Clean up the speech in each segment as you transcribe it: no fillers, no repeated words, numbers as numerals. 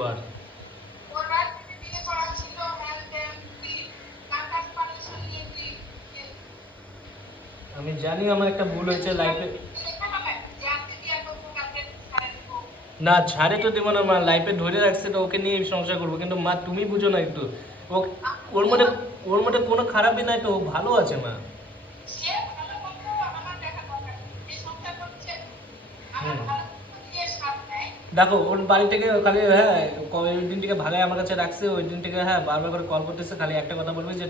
বার আমি জানি আমার একটা ভুল হয়েছে লাইফে। না ছাড়ে তো দেবো না মা, লাইফে ধরে রাখছে তো ওকে নিয়ে সংসার করবো, কিন্তু মা তুমি বুঝো না একটু। ও ওর মধ্যে ওর মধ্যে কোনো খারাপই নাই তো, ও ভালো আছে মা। হুম। দেখো ওর বাড়ি থেকে খালি হ্যাঁ ওই দিন থেকে ভাগায় আমার কাছে রাখছে, ওই দিন থেকে হ্যাঁ বারবার করে কল করতেছে, খালি একটা কথা বলবে যে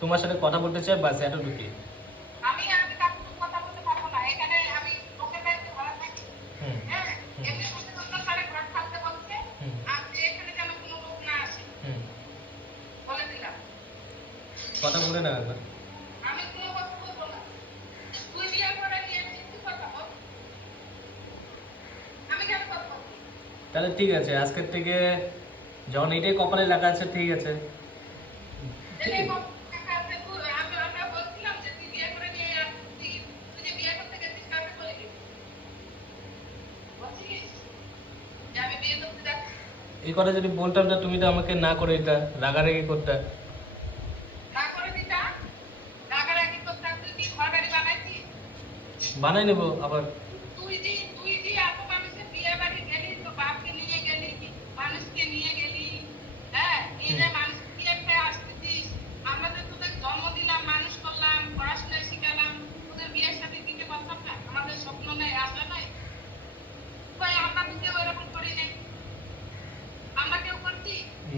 তোমার সাথে কথা বলতে চাই, বাস এতটুকুই। হুম হুম হুম হুম। কথা বলে না একবার। তাহলে ঠিক আছে, আজকের থেকে যখন এটাই কপালে লেখা আছে ঠিক আছে। ঠিক আছে। এই কথা যদি বলতাম না, তুমি তো আমাকে না করে দিতা, রাগারাগি করতা। বানাই নেবো আবার।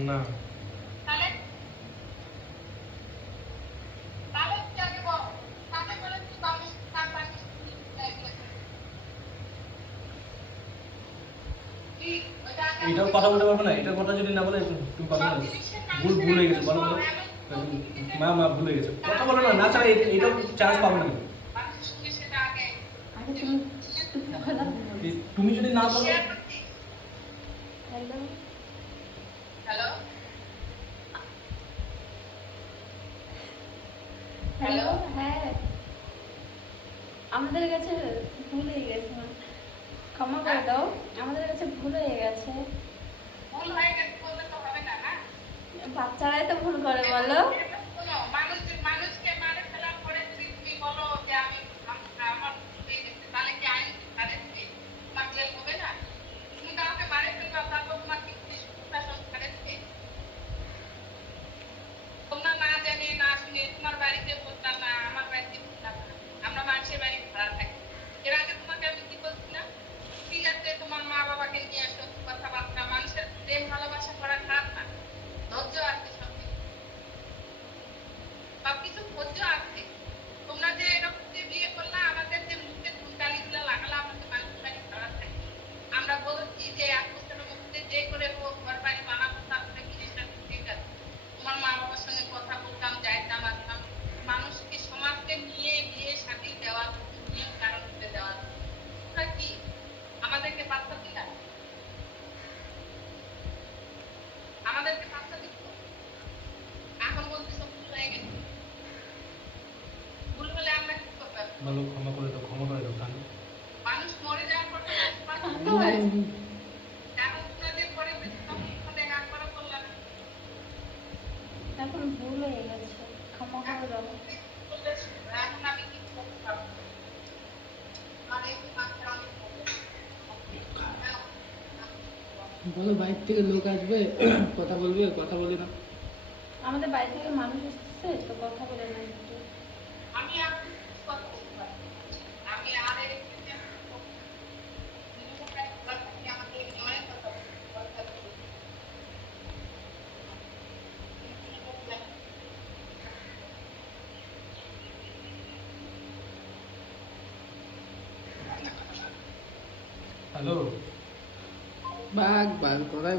না এটাও কথা বলতে পারবো না, এটার কথা যদি না বলে তুমি কথা বলো। ভুল ভুল হয়ে গেছে, বলো বলো। মা মা ভুল হয়ে গেছে, কথা বলো না, না ছাড়া এটাও চান্স পাবো না কিন্তু। তুমি যদি না বলো। হ্যালো, হ্যাঁ, আমাদের কাছে ভুল হয়ে গেছে মা, ক্ষমা করে দাও, আমাদের কাছে ভুল হয়ে গেছে। বাচ্চারাই তো ভুল করে বলো। বলো ক্ষমা করে দাও, ক্ষমা করে দাও তাহলে। কান্না পাচ্ছে। এখন ভুল হয়ে গেছে, ক্ষমা করে দাও। বলো বাইরে থেকে লোক আসবে, কথা বলবে, কথা বলি না। আমাদের বাড়ি থেকে মানুষ এসেছে তো, কথা বলে না একটু। হ্যালো। বাঘ বাঘ করাই